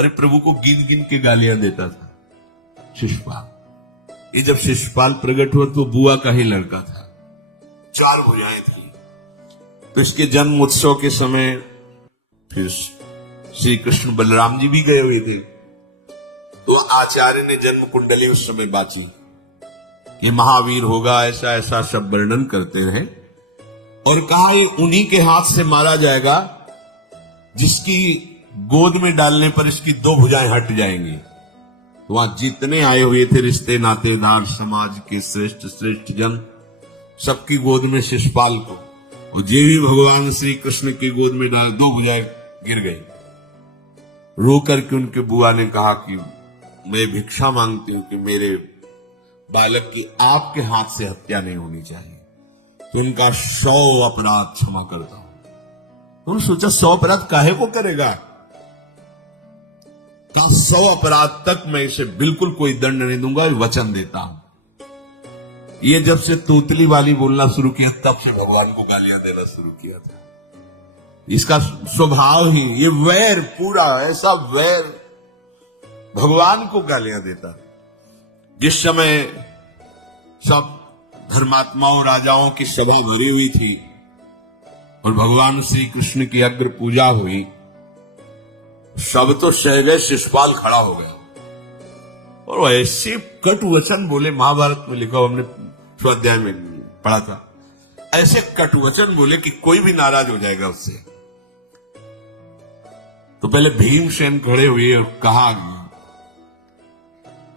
अरे प्रभु को गिन गिन के गालियां देता था शिशुपाल। ये जब शिशुपाल प्रकट हुआ तो बुआ का ही लड़का था, 4 भुजाएं थी। तो इसके जन्म उत्सव के समय फिर श्री कृष्ण बलराम जी भी गए हुए थे। तो आचार्य ने जन्म कुंडली उस समय बाची, ये महावीर होगा, ऐसा ऐसा सब वर्णन करते रहे और कहा ये उन्हीं के हाथ से मारा जाएगा जिसकी गोद में डालने पर इसकी 2 भुजाएं हट जाएंगी। तो वहां जितने आए हुए थे रिश्ते नातेदार, समाज के श्रेष्ठ श्रेष्ठ जन, सबकी गोद में शिशुपाल को, और जे भी भगवान श्री कृष्ण की गोद में डाल 2 भुजाएं गिर गई। रो करके उनके बुआ ने कहा कि मैं भिक्षा मांगती हूं कि मेरे बालक की आपके हाथ से हत्या नहीं होनी चाहिए, तो उनका 100 अपराध क्षमा करता हूं। तो उन्होंने सोचा 100 अपराध काहे को करेगा, का 100 अपराध तक मैं इसे बिल्कुल कोई दंड नहीं दूंगा, वचन देता हूं। ये जब से तोतली वाली बोलना शुरू किया तब से भगवान को गालियां देना शुरू किया था। इसका स्वभाव ही ये वैर, पूरा ऐसा वैर, भगवान को गालियां देता। जिस समय सब धर्मात्माओं राजाओं की सभा भरी हुई थी और भगवान श्री कृष्ण की अग्र पूजा हुई, सब तो सहज शिशुपाल खड़ा हो गया और ऐसे कटु वचन बोले, महाभारत में लिखा, हमने स्वाध्याय में पढ़ा था, ऐसे कटु वचन बोले कि कोई भी नाराज हो जाएगा उससे। तो पहले भीमसेन खड़े हुए और कहा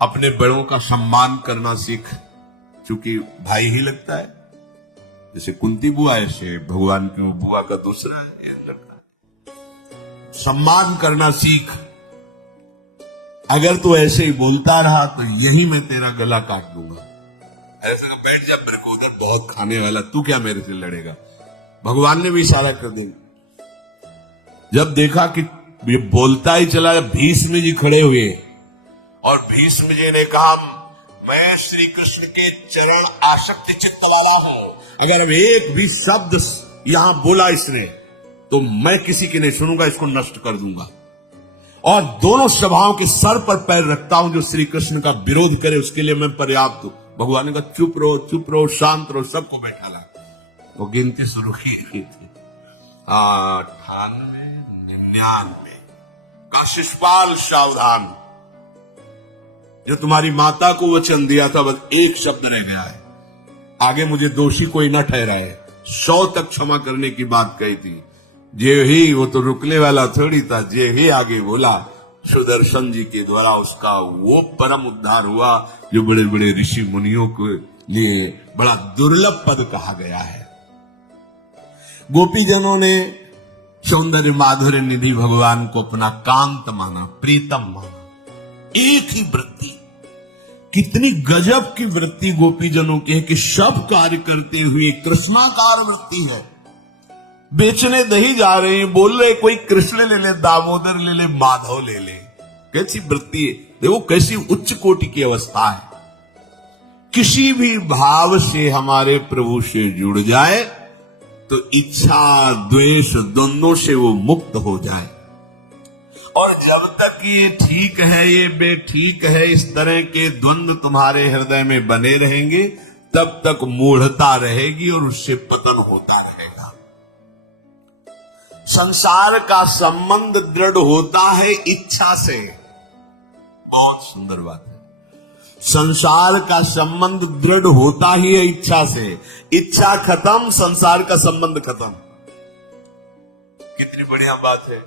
अपने बड़ों का सम्मान करना सीख, चूंकि भाई ही लगता है, जैसे कुंती बुआ ऐसे भगवान की बुआ का दूसरा है लड़का। सम्मान करना सीख, अगर तू ऐसे ही बोलता रहा तो यही मैं तेरा गला काट दूंगा। ऐसे का बैठ जा, मेरे को उधर बहुत खाने वाला, तू क्या मेरे से लड़ेगा। भगवान ने भी इशारा कर दिया। जब देखा कि ये बोलता ही चला, भीष्म जी खड़े हुए और भीष्म जी ने कहा मैं श्री कृष्ण के चरण आसक्ति चित्त वाला हूं, अगर अब एक भी शब्द यहां बोला इसने तो मैं किसी की नहीं सुनूंगा, इसको नष्ट कर दूंगा। और दोनों सभाओं के सर पर पैर रखता हूं, जो श्री कृष्ण का विरोध करे उसके लिए मैं पर्याप्त हूं। भगवान ने कहा चुप रहो, शांत रहो, सबको बैठा ला। वो गिनती शुरू की थी 98, 99 का शिशुपाल सावधान, जो तुम्हारी माता को वचन दिया था बस एक शब्द रह गया है, आगे मुझे दोषी कोई न ठहराए। 100 तक क्षमा करने की बात कही थी, जे ही वो तो रुकने वाला थोड़ी था, जे ही आगे बोला सुदर्शन जी के द्वारा उसका वो परम उद्धार हुआ जो बड़े बड़े ऋषि मुनियों के लिए बड़ा दुर्लभ पद कहा गया है। गोपीजनों ने सौंदर्य माधुर्य निधि भगवान को अपना कांत माना, प्रीतम माना। एक ही वृत्ति, कितनी गजब की वृत्ति गोपीजनों की है कि सब कार्य करते हुए कृष्णाकार वृत्ति है। बेचने दही जा रहे हैं, बोल रहे कोई कृष्ण ले ले, दामोदर ले ले, माधव ले ले, कैसी वृत्ति है। देखो कैसी उच्च कोटि की अवस्था है। किसी भी भाव से हमारे प्रभु से जुड़ जाए तो इच्छा द्वेष दोनों से वो मुक्त हो जाए। और जब तक ये ठीक है ये बेठीक है, इस तरह के द्वंद्व तुम्हारे हृदय में बने रहेंगे, तब तक मूढ़ता रहेगी और उससे पतन होता रहेगा। संसार का संबंध दृढ़ होता है इच्छा से। बहुत सुंदर बात है, संसार का संबंध दृढ़ होता ही है इच्छा से। इच्छा खत्म, संसार का संबंध खत्म। कितनी बढ़िया बात है।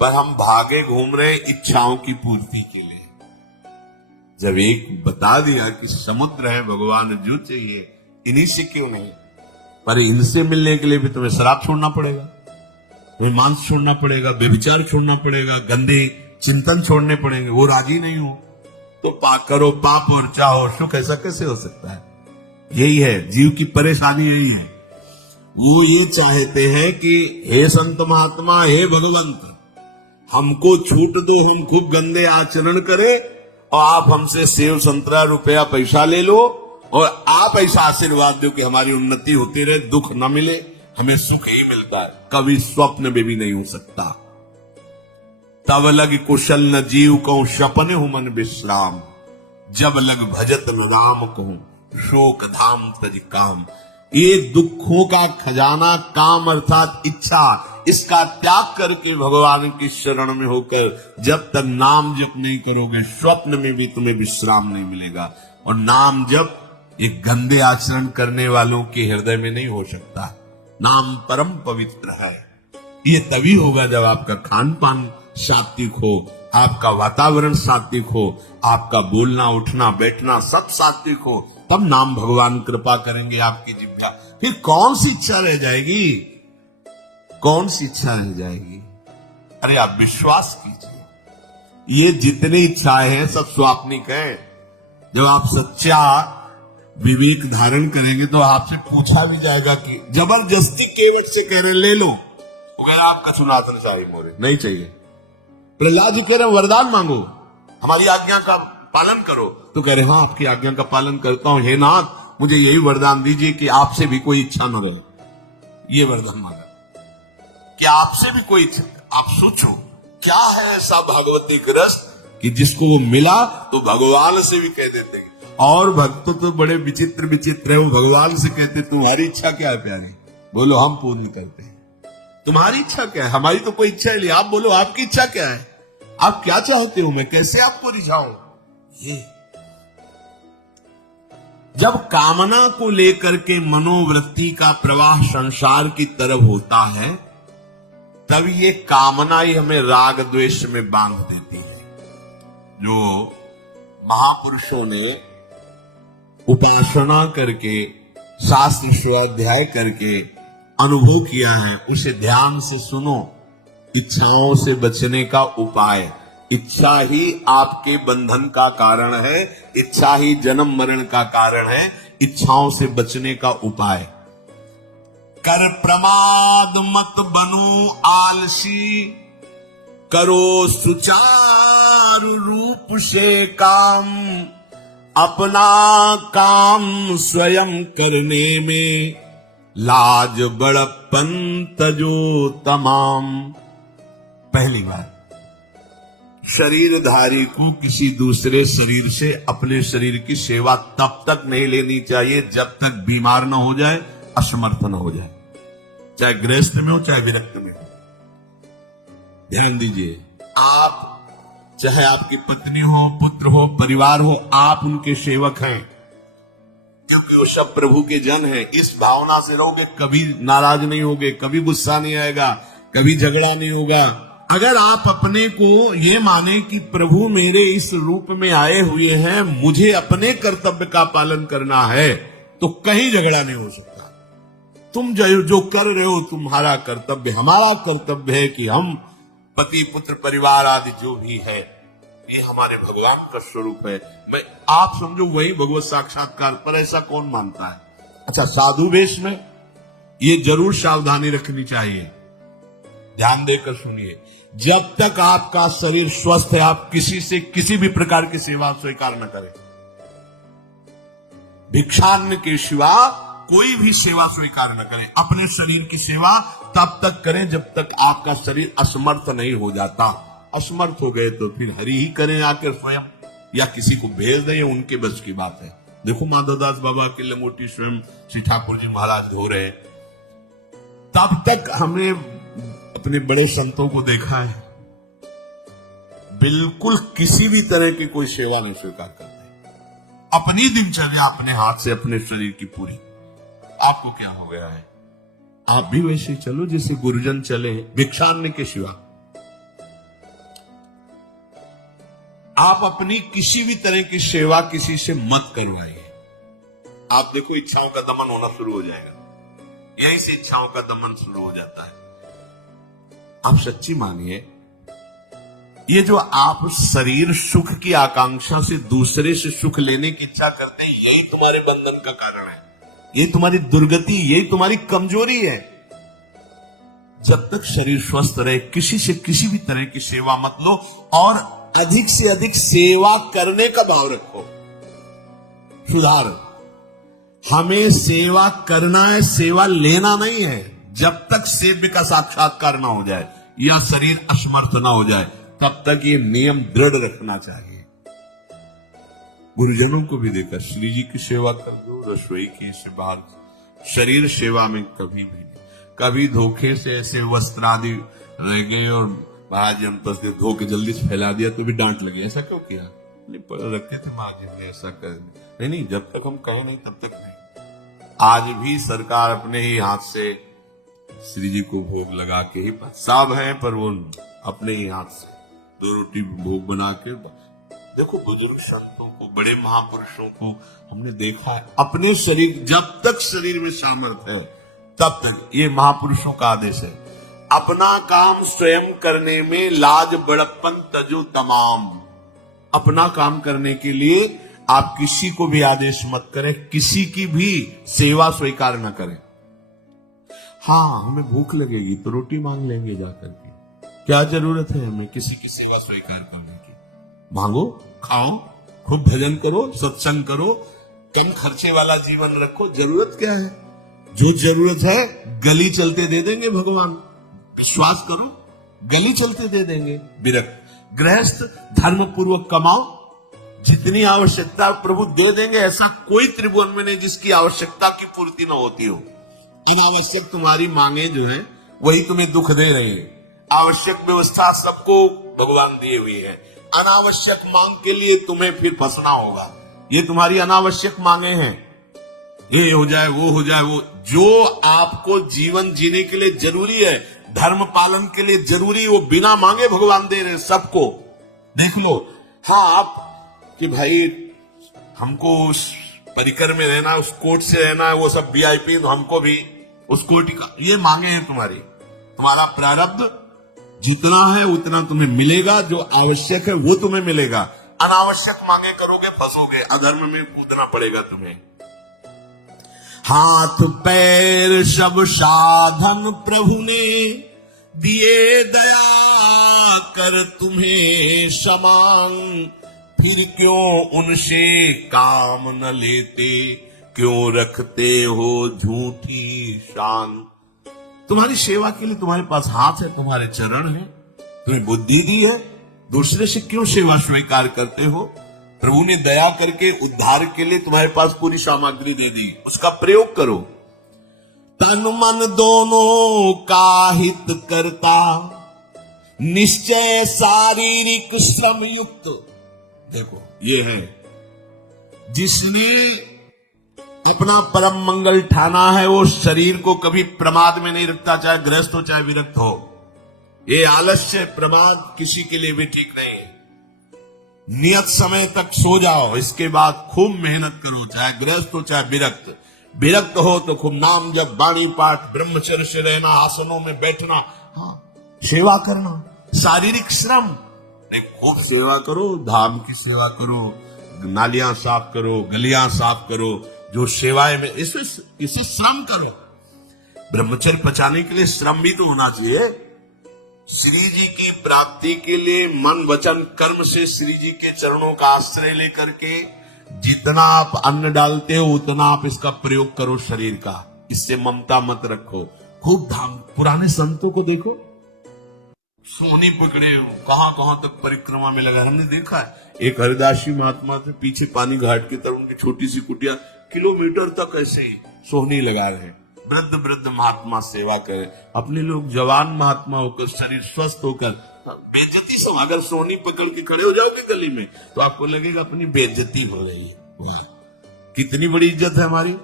पर हम भागे घूम रहे इच्छाओं की पूर्ति के लिए। जब एक बता दिया कि समुद्र है भगवान, जो चाहिए इन्हीं से क्यों नहीं, पर इनसे मिलने के लिए भी तुम्हें शराब छोड़ना पड़ेगा, तुम्हें मांस छोड़ना पड़ेगा, व्यभिचार छोड़ना पड़ेगा, गंदे चिंतन छोड़ने पड़ेंगे। वो राजी नहीं हो तो करो पाप और चाहो सुख। ऐसा कैसे हो सकता है? यही है जीव की परेशानी, यही है। वो ये चाहते हैं कि हे संत महात्मा, हे भगवंत, हमको छूट दो, हम खूब गंदे आचरण करें और आप हमसे सेव संतरा रुपया पैसा ले लो और आप ऐसा आशीर्वाद दो कि हमारी उन्नति होती रहे, दुख न मिले, हमें सुख ही मिलता है। कभी स्वप्न में भी नहीं हो सकता। तब लग कुशल न जीव कहूं सपने हूं मन विश्राम, जब लग भजत न राम कहूं शोक धाम तज काम। ये दुखों का खजाना काम अर्थात इच्छा, इसका त्याग करके भगवान की शरण में होकर जब तक नाम जप नहीं करोगे स्वप्न में भी तुम्हें विश्राम नहीं मिलेगा। और नाम जप एक गंदे आचरण करने वालों के हृदय में नहीं हो सकता। नाम परम पवित्र है। ये तभी होगा जब आपका खान पान सात्विक हो, आपका वातावरण सात्विक हो, आपका बोलना उठना बैठना सब सात्विक हो, तब नाम भगवान कृपा करेंगे आपकी जिह्वा। फिर कौन सी इच्छा रह जाएगी, कौन सी इच्छा रह जाएगी? अरे आप विश्वास कीजिए, ये जितनी इच्छाएं हैं सब स्वाप्निक है। जब आप सच्चा विवेक धारण करेंगे तो आपसे पूछा भी जाएगा कि जबरदस्ती केवट से कह रहे ले लो, वो कह रहे आपका सुनातन साहिब मोरे नहीं चाहिए। प्रहलाद जी कह रहे वरदान मांगो, हमारी आज्ञा का पालन करो, तो कह रहे हाँ आपकी आज्ञा का पालन करता हूं, हे नाथ मुझे यही वरदान दीजिए कि आपसे भी कोई इच्छा न रहे। ये वरदान मांगा कि आपसे भी कोई इच्छा। आप सोचो क्या है ऐसा भागवती रस कि जिसको वो मिला तो भगवान से भी कह देते। और भक्त तो बड़े विचित्र विचित्र है, वो भगवान से कहते तुम्हारी इच्छा क्या है प्यारी, बोलो हम पूर्ण करते हैं। तुम्हारी इच्छा क्या है, हमारी तो कोई इच्छा नहीं, आप बोलो आपकी इच्छा क्या है, आप क्या चाहते हो, मैं कैसे आपको रिझाऊं। ये जब कामना को लेकर के मनोवृत्ति का प्रवाह संसार की तरफ होता है तब ये कामना ही हमें राग द्वेष में बांध देती है। जो महापुरुषों ने उपासना करके शास्त्र स्वाध्याय करके अनुभव किया है उसे ध्यान से सुनो। इच्छाओं से बचने का उपाय, इच्छा ही आपके बंधन का कारण है, इच्छा ही जन्म मरण का कारण है। इच्छाओं से बचने का उपाय, कर प्रमाद मत बनो आलसी, करो सुचारु रूप से काम, अपना काम स्वयं करने में लाज बड़प्पन तजो तमाम। पहली बात, शरीरधारी को किसी दूसरे शरीर से अपने शरीर की सेवा तब तक नहीं लेनी चाहिए जब तक बीमार न हो जाए, असमर्थ न हो जाए, चाहे गृहस्थ में हो चाहे विरक्त में हो। ध्यान दीजिए, आप चाहे आपकी पत्नी हो, पुत्र हो, परिवार हो, आप उनके सेवक हैं क्योंकि वो सब प्रभु के जन हैं। इस भावना से रहोगे कभी नाराज नहीं होगे, कभी गुस्सा नहीं आएगा, कभी झगड़ा नहीं होगा। अगर आप अपने को ये माने कि प्रभु मेरे इस रूप में आए हुए हैं, मुझे अपने कर्तव्य का पालन करना है, तो कहीं झगड़ा नहीं हो सकता। तुम जो कर रहे हो तुम्हारा कर्तव्य, हमारा कर्तव्य है कि हम पति पुत्र परिवार आदि जो भी है ये हमारे भगवान का स्वरूप है। मैं आप समझो वही भगवत साक्षात्कार, पर ऐसा कौन मानता है। अच्छा, साधु वेश में ये जरूर सावधानी रखनी चाहिए, ध्यान देकर सुनिए। जब तक आपका शरीर स्वस्थ है आप किसी से किसी भी प्रकार की सेवा स्वीकार न करें। भिक्षान्न के सिवा कोई भी सेवा स्वीकार न करें। अपने शरीर की सेवा तब तक करें जब तक आपका शरीर असमर्थ नहीं हो जाता। असमर्थ हो गए तो फिर हरि ही करें आकर स्वयं, या किसी को भेज दें, उनके बस की बात है। देखो माधवदास बाबा की लंगोटी स्वयं श्री ठाकुर जी महाराज धो रहे। तब तक हमने अपने बड़े संतों को देखा है बिल्कुल किसी भी तरह की कोई सेवा नहीं स्वीकार करते। अपनी दिनचर्या अपने हाथ से अपने शरीर की पूरी। आपको क्या हो गया है, आप भी वैसे ही चलो जैसे गुरुजन चले, भिक्षान्न के सिवा। आप अपनी किसी भी तरह की सेवा किसी से मत करवाइए। आप देखो इच्छाओं का दमन होना शुरू हो जाएगा, यहीं से इच्छाओं का दमन शुरू हो जाता है। आप सच्ची मानिए, ये जो आप शरीर सुख की आकांक्षा से दूसरे से सुख लेने की इच्छा करते हैं, यही तुम्हारे बंधन का कारण है, यही तुम्हारी दुर्गति, यही तुम्हारी कमजोरी है। जब तक शरीर स्वस्थ रहे किसी से किसी भी तरह की सेवा मत लो, और अधिक से अधिक सेवा करने का भाव रखो। सुधार, हमें सेवा करना है, सेवा लेना नहीं है। जब तक सेव्य का साक्षात्कार ना हो जाए या शरीर असमर्थ ना हो जाए तब तक ये नियम दृढ़ रखना चाहिए। गुरुजनों को भी देखा, श्री जी की सेवा कर दो, रसोई की से बाहर, शरीर सेवा में कभी भी नहीं। कभी धोखे से ऐसे वस्त्र आदि रह गए और महाराज जी हमको धो के जल्दी से फैला दिया तो भी डांट लगी, ऐसा क्यों किया? नहीं रखे थे महाराज जी ने, ऐसा कर नहीं, जब तक हम कहें नहीं तब तक नहीं। आज भी सरकार अपने ही हाथ से श्री जी को भोग लगा के ही, सब है पर वो अपने ही हाथ से 2 रोटी भोग बना के। देखो बुजुर्ग संतों को, बड़े महापुरुषों को हमने देखा है, अपने शरीर, जब तक शरीर में सामर्थ्य है तब तक, ये महापुरुषों का आदेश है, अपना काम स्वयं करने में लाज बड़प्पन तजो तमाम। अपना काम करने के लिए आप किसी को भी आदेश मत करें, किसी की भी सेवा स्वीकार न करें। हाँ, हमें भूख लगेगी तो रोटी मांग लेंगे जाकर के, क्या जरूरत है हमें किसी की सेवा स्वीकार करने की? मांगो, खाओ, खूब भजन करो, सत्संग करो, कम खर्चे वाला जीवन रखो। जरूरत क्या है? जो जरूरत है गली चलते दे देंगे भगवान, विश्वास करो, गली चलते दे देंगे। विरक्त गृहस्थ धर्म पूर्वक कमाओ, जितनी आवश्यकता प्रभु दे देंगे। ऐसा कोई त्रिभुवन में नहीं जिसकी आवश्यकता की पूर्ति न होती हो। अनावश्यक तुम्हारी मांगे जो है वही तुम्हें दुख दे रही है। आवश्यक व्यवस्था सबको भगवान दिए हुई है, अनावश्यक मांग के लिए तुम्हें फिर फंसना होगा। ये तुम्हारी अनावश्यक मांगे हैं, ये हो जाए वो हो जाए वो। जो आपको जीवन जीने के लिए जरूरी है, धर्म पालन के लिए जरूरी, वो बिना मांगे भगवान दे रहे सबको। देख लो, हाँ आप कि भाई हमको उस परिकर में रहना, उस कोर्ट से रहना है, वो सब वीआईपी, तो हमको भी उस कोर्ट का, ये मांगे हैं तुम्हारी। तुम्हारा प्रारब्ध जितना है उतना तुम्हें मिलेगा, जो आवश्यक है वो तुम्हें मिलेगा। अनावश्यक मांगे करोगे फंसोगे, अधर्म में कूदना पड़ेगा तुम्हें। हाथ पैर सब साधन प्रभु ने दिए, दया कर तुम्हें समान, फिर क्यों उनसे काम न लेते, क्यों रखते हो झूठी शान। तुम्हारी सेवा के लिए तुम्हारे पास हाथ है, तुम्हारे चरण है, तुम्हें बुद्धि दी है, दूसरे से क्यों सेवा स्वीकार करते हो? प्रभु ने दया करके उद्धार के लिए तुम्हारे पास पूरी सामग्री दे दी, उसका प्रयोग करो। तन मन दोनों का हित करता, निश्चय शारीरिक श्रम युक्त। देखो ये है, जिसने अपना परम मंगल ठाना है वो शरीर को कभी प्रमाद में नहीं रखता, चाहे गृहस्थ हो चाहे विरक्त हो। ये आलस्य प्रमाद किसी के लिए भी ठीक नहीं है। नियत समय तक सो जाओ, इसके बाद खूब मेहनत करो, चाहे गृहस्थ हो चाहे विरक्त। विरक्त हो तो खूब नाम जप, वाणी पाठ, ब्रह्मचर्य से रहना, आसनों में बैठना, हाँ सेवा करना, शारीरिक श्रम नहीं, खूब सेवा करो, धाम की सेवा करो, नालियां साफ करो, गलियां साफ करो, जो सेवाएं में इसे श्रम करो। ब्रह्मचर्य पचाने के लिए श्रम भी तो होना चाहिए। श्री जी की प्राप्ति के लिए मन वचन कर्म से श्री जी के चरणों का आश्रय लेकर के जितना आप अन्न डालते हो उतना आप इसका प्रयोग करो शरीर का। इससे ममता मत रखो। खूब धाम, पुराने संतों को देखो, सोनी पकड़े हो, कहां कहां तक परिक्रमा में लगा। हमने देखा है एक हरिदासी महात्मा थे, पीछे पानी घाट की तरफ उनकी छोटी सी कुटिया, किलोमीटर तक ऐसे ही सोहनी लगा रहे। वृद्ध वृद्ध महात्मा सेवा करे, अपने लोग जवान महात्मा होकर, शरीर स्वस्थ होकर, बेइज्जती से अगर सोहनी पकड़ के खड़े हो जाओगे गली में तो आपको लगेगा अपनी बेइज्जती हो रही है। कितनी बड़ी इज्जत है हमारी।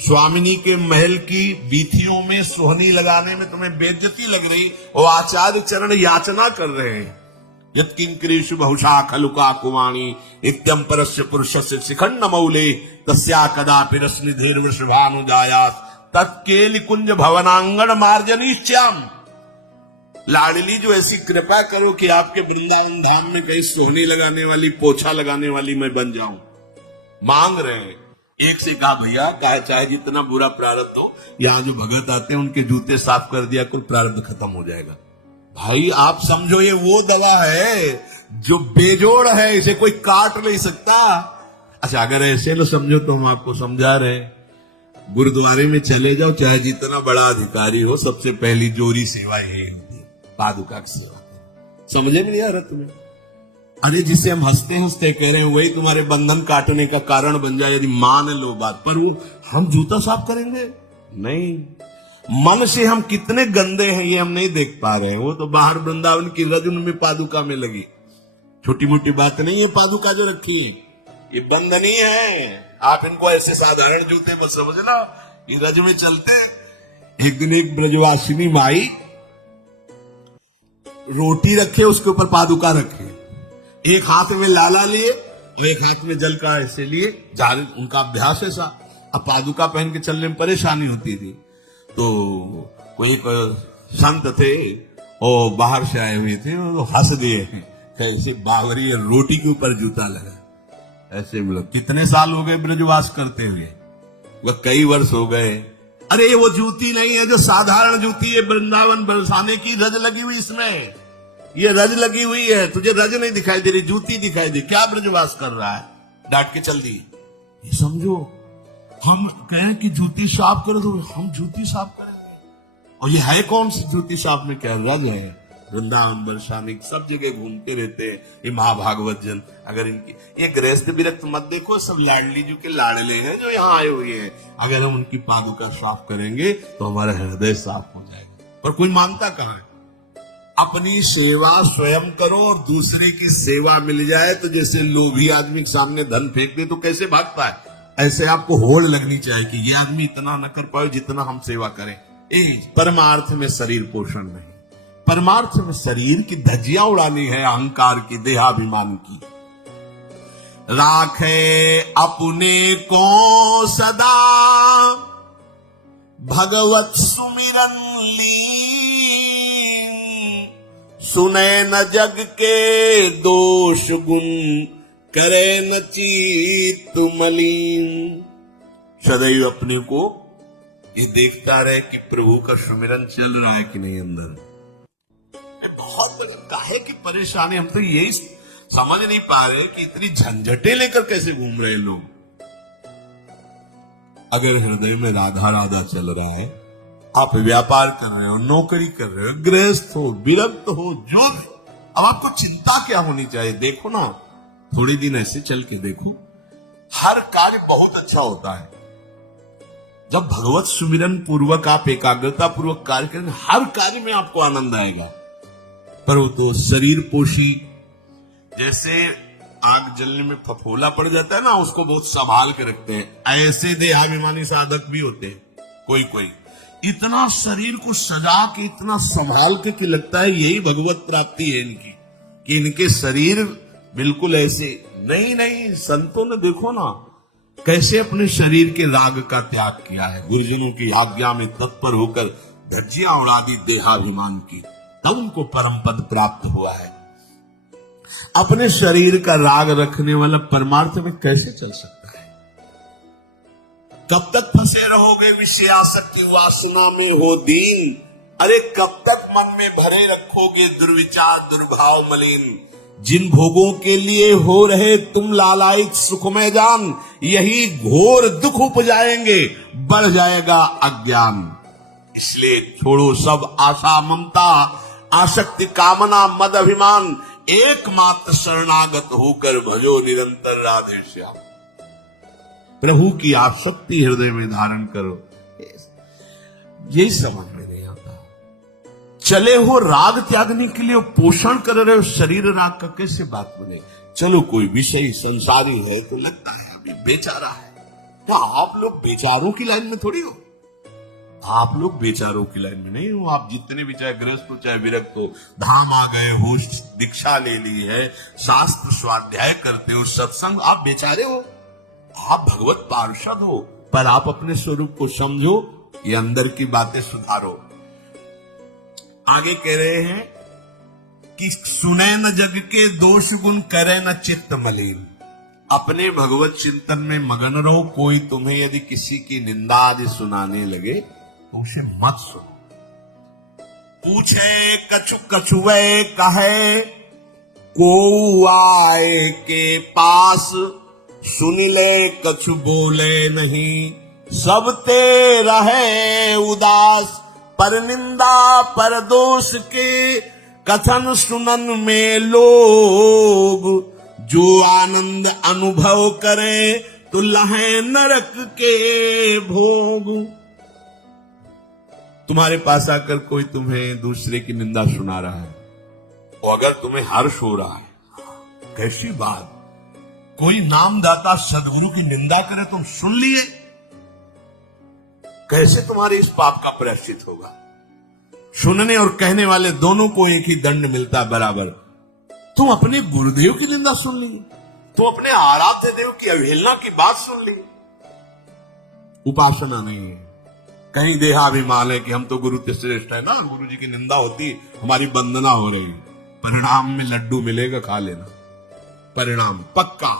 स्वामिनी के महल की बीथियों में सोहनी लगाने में तुम्हें बेइज्जती लग रही, और आचार्य चरण याचना कर रहे हैं। यत्किंकरीषु बहुशा खलुका कुवाणी इत्यम परस्य पुरुषस्य शिखंड मौले तस्या कदापि रश्मिधीर वृषभानुजायास तत्केल कुंज भवनांगण मार्जनीश्याम। लाडली जो ऐसी कृपा करो कि आपके वृंदावन धाम में कहीं सोहनी लगाने वाली, पोछा लगाने वाली मैं बन जाऊं। मांग रहे हैं। एक से कहा भैया चाहे जितना बुरा प्रारब्ध हो, यहाँ जो भगत आते हैं उनके जूते साफ कर दिया, कुल प्रारब्ध खत्म हो जाएगा। भाई आप समझो ये वो दवा है जो बेजोड़ है, इसे कोई काट नहीं सकता। अच्छा अगर ऐसे न समझो तो हम आपको समझा रहे हैं, गुरुद्वारे में चले जाओ, चाहे जितना बड़ा अधिकारी हो, सबसे पहली जोरी सेवा यही होती है, पादुका की सेवा। समझे नहीं आ रहा तुम्हें? अरे जिसे हम हंसते हंसते कह रहे हैं वही तुम्हारे बंधन काटने का कारण बन जाए, यदि मान लो बात। पर वो हम जूता साफ करेंगे? नहीं। मन से हम कितने गंदे हैं ये हम नहीं देख पा रहे हैं। वो तो बाहर वृंदावन की रजन में पादुका में लगी, छोटी मोटी बात नहीं है। पादुका जो रखी है ये बंधनी है। आप इनको ऐसे साधारण जूते मत समझना, ये रज में चलते हैं। एक दिन एक ब्रजवासिनी माई रोटी रखे, उसके ऊपर पादुका रखे, एक हाथ में लाला लिए और एक हाथ में जल का ऐसे लिए, जाहिर उनका अभ्यास ऐसा। अब पादुका पहन के चलने में परेशानी होती थी। तो कोई एक संत थे, वो बाहर से आए हुए थे, वो हंस दिए, कैसे बावरी रोटी के ऊपर जूता लगा। ऐसे बोला, कितने साल हो गए ब्रजवास करते हुए? वह कई वर्ष हो गए। अरे ये वो जूती नहीं है जो साधारण जूती है वृंदावन बरसाने की, रज लगी हुई इसमें, ये रज लगी हुई है। तुझे रज नहीं दिखाई दे रही, जूती दिखाई दे। क्या ब्रजवास कर रहा है? डांट के चल दी। ये समझो, हम कहें कि जूती साफ करो तो हम जूती साफ करेंगे, और ये है कौन सी जूती साफ में? क्या रज है? वृंदावन बरसाने सब जगह घूमते रहते हैं ये महाभागवत जन। अगर इनकी ये गृहस्थ विरक्त मत देखो, सब लाडली जी के लाडले हैं जो यहाँ आए हुए हैं। अगर हम उनकी पादुका साफ करेंगे तो हमारा हृदय साफ हो जाएगा। पर कोई मानता कहाँ है? अपनी सेवा स्वयं करो और दूसरे की सेवा मिल जाए तो जैसे लोभी आदमी के सामने धन फेंक दे तो कैसे भागता है, ऐसे आपको होड़ लगनी चाहिए कि ये आदमी इतना न कर पाए जितना हम सेवा करें। परमार्थ में शरीर पोषण नहीं, परमार्थ में शरीर की धज्जियां उड़ानी है, अहंकार की, देहाभिमान की। राखे अपने को सदा भगवत सुमिरन लीन, सुने न जग के दोष गुण, करे न चित्त मलिन। सदैव अपने को ये देखता रहे कि प्रभु का सुमिरन चल रहा है कि नहीं अंदर। बहुत काहे की परेशानी, हम तो यही समझ नहीं पा रहे कि इतनी झंझटें लेकर कैसे घूम रहे लोग। अगर हृदय में राधा राधा चल रहा है, आप व्यापार कर रहे हो, नौकरी कर रहे हो, गृहस्थ हो, विरक्त हो, जो अब आपको चिंता क्या होनी चाहिए? देखो ना, थोड़े दिन ऐसे चल के देखो, हर कार्य बहुत अच्छा होता है जब भगवत सुमिरन पूर्वक आप एकाग्रता पूर्वक कार्य करें। हर कार्य में आपको आनंद आएगा। पर वो तो शरीर पोषी, जैसे आग जलने में फफोला पड़ जाता है ना, उसको बहुत संभाल के रखते हैं, ऐसे देहाभिमानी साधक भी होते हैं। कोई इतना शरीर को सजा के, इतना संभाल के कि लगता है यही भगवत प्राप्ति है इनकी, कि इनके शरीर बिल्कुल ऐसे नहीं। संतों ने देखो ना कैसे अपने शरीर के राग का त्याग किया है, गुरुजनों की आज्ञा में तत्पर होकर धज्जियां उड़ा दी देहाभिमान की, तब उनको परम पद प्राप्त हुआ है। अपने शरीर का राग रखने वाला परमार्थ में कैसे चल सकता है? कब तक फंसे रहोगे विषयासक्ति वासना में हो दीन? अरे कब तक मन में भरे रखोगे दुर्विचार दुर्भाव मलिन? जिन भोगों के लिए हो रहे तुम लालायित सुखमय जान, यही घोर दुख उपजाएंगे, बढ़ जाएगा अज्ञान। इसलिए छोड़ो सब आशा ममता, आसक्ति कामना मद अभिमान, एकमात्र शरणागत होकर भजो निरंतर राधे श्याम। प्रभु की आसक्ति हृदय में धारण करो। यही समझ में नहीं आता। चले हो राग त्यागने के लिए, पोषण कर रहे हो शरीर राग का, कैसे बात बने? चलो कोई विषय संसारी है तो लगता है अभी बेचारा है। क्या आप लोग बेचारों की लाइन में थोड़ी हो? आप लोग बेचारों की लाइन में नहीं हो। आप जितने भी, चाहे गृहस्थ हो चाहे विरक्त हो, धाम आ गए हो, दीक्षा ले ली है, शास्त्र स्वाध्याय करते हो, सत्संग, आप बेचारे हो, आप भगवत पार्षद हो। पर आप अपने स्वरूप को समझो, ये अंदर की बातें सुधारो। आगे कह रहे हैं कि सुने न जग के दोष गुण, करे न चित्त मलिन। अपने भगवत चिंतन में मगन रहो। कोई तुम्हें यदि किसी की निंदा आदि सुनाने लगे तो उसे मत सुनो। पूछे कछु कछुए कहे, को आए के पास, सुन ले कछु बोले नहीं, सब ते रहे उदास। पर निंदा पर दोष के, कथन सुनन में लोग, जो आनंद अनुभव करे तो लहे नरक के भोग। तुम्हारे पास आकर कोई तुम्हें दूसरे की निंदा सुना रहा है और अगर तुम्हें हर्ष हो रहा है, कैसी बात, कोई नामदाता सदगुरु की निंदा करे तुम सुन लिए, कैसे तुम्हारे इस पाप का प्रायश्चित होगा। सुनने और कहने वाले दोनों को एक ही दंड मिलता बराबर। तुम अपने गुरुदेव की निंदा सुन ली, तुम अपने आराध्य देव की अवहेलना की बात सुन ली। उपासना नहीं है, कहीं देहाभिमान है कि हम तो गुरु के श्रेष्ठ है ना, गुरु जी की निंदा होती हमारी वंदना हो रही, परिणाम में लड्डू मिलेगा, खा लेना, परिणाम पक्का।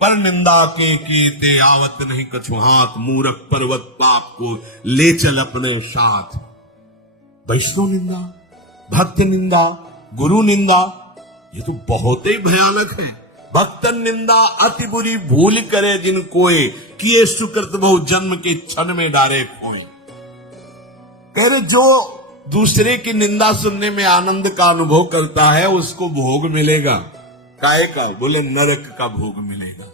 पर निंदा के कीते आवत नहीं कछु हाथ, मूरख पर्वत पाप को ले चल अपने साथ। वैष्णव निंदा, भक्त निंदा, गुरु निंदा, ये तो बहुत ही भयानक है। भक्तन निंदा अति बुरी भूल करे जिन कोय, किए सुकृत बहु जन्म के क्षण में डारे खोई। कह रहे जो दूसरे की निंदा सुनने में आनंद का अनुभव करता है उसको भोग मिलेगा, काहे का, बोले नरक का भोग मिलेगा।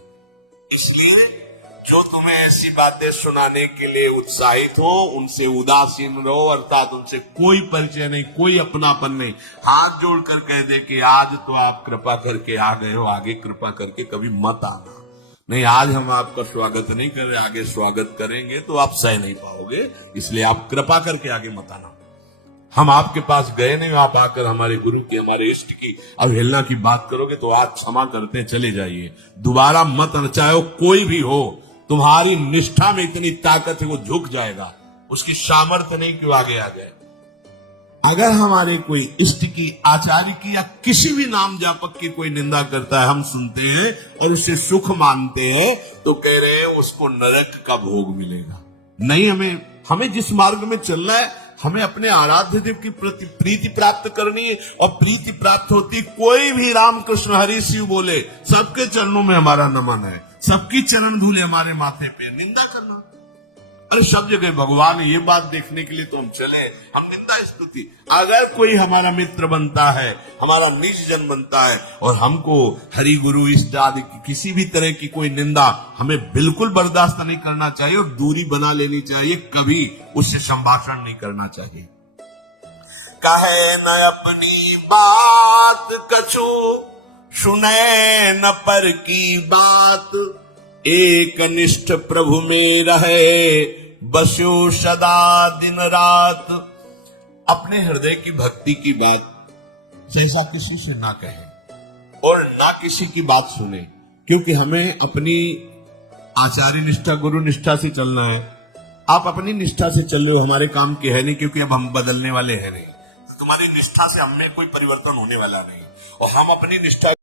इसलिए जो तुम्हें ऐसी बातें सुनाने के लिए उत्साहित हो उनसे उदासीन रहो, अर्थात उनसे कोई परिचय नहीं, कोई अपनापन नहीं। हाथ जोड़कर कह दे कि आज तो आप कृपा करके आ गए हो, आगे कृपा करके कभी मत आना। नहीं, आज हम आपका स्वागत नहीं कर रहे, आगे स्वागत करेंगे तो आप सह नहीं पाओगे, इसलिए आप कृपा करके आगे मत आना। हम आपके पास गए नहीं, आप आकर हमारे गुरु की, हमारे इष्ट की अवहेलना की बात करोगे तो आज क्षमा करते चले जाइए, दोबारा मत आना। चाहे कोई भी हो, तुम्हारी निष्ठा में इतनी ताकत है वो झुक जाएगा, उसकी सामर्थ्य नहीं कि वो आगे आ जाए। अगर हमारे कोई इष्ट की, आचार्य की या किसी भी नाम जापक की कोई निंदा करता है, हम सुनते हैं और उसे सुख मानते हैं, तो कह रहे हैं उसको नरक का भोग मिलेगा। नहीं, हमें जिस मार्ग में चलना है, हमें अपने आराध्य देव की प्रति प्रीति प्राप्त करनी है, और प्रीति प्राप्त होती कोई भी रामकृष्ण हरि शिव बोले, सबके चरणों में हमारा नमन है, सबकी चरण धूले हमारे माथे पे। निंदा करना, अरे सब जगह भगवान ये बात देखने के लिए तो हम चले, हम निंदा स्तुति। अगर कोई हमारा मित्र बनता है, हमारा निज जन बनता है और हमको हरि गुरु इष्ट आदि की किसी भी तरह की कोई निंदा, हमें बिल्कुल बर्दाश्त नहीं करना चाहिए और दूरी बना लेनी चाहिए, कभी उससे संभाषण नहीं करना चाहिए। कहे न अपनी बात कछु, सुने न पर की बात, एक निष्ठ प्रभु में रहे, बस्यो सदा दिन रात। अपने हृदय की भक्ति की बात सहसा किसी से ना कहे और ना किसी की बात सुने, क्योंकि हमें अपनी आचार्य निष्ठा, गुरु निष्ठा से चलना है। आप अपनी निष्ठा से चल रहे हो, हमारे काम के है नहीं, क्योंकि अब हम बदलने वाले हैं नहीं। तुम्हारी निष्ठा से हमें कोई परिवर्तन होने वाला नहीं, और हम अपनी निष्ठा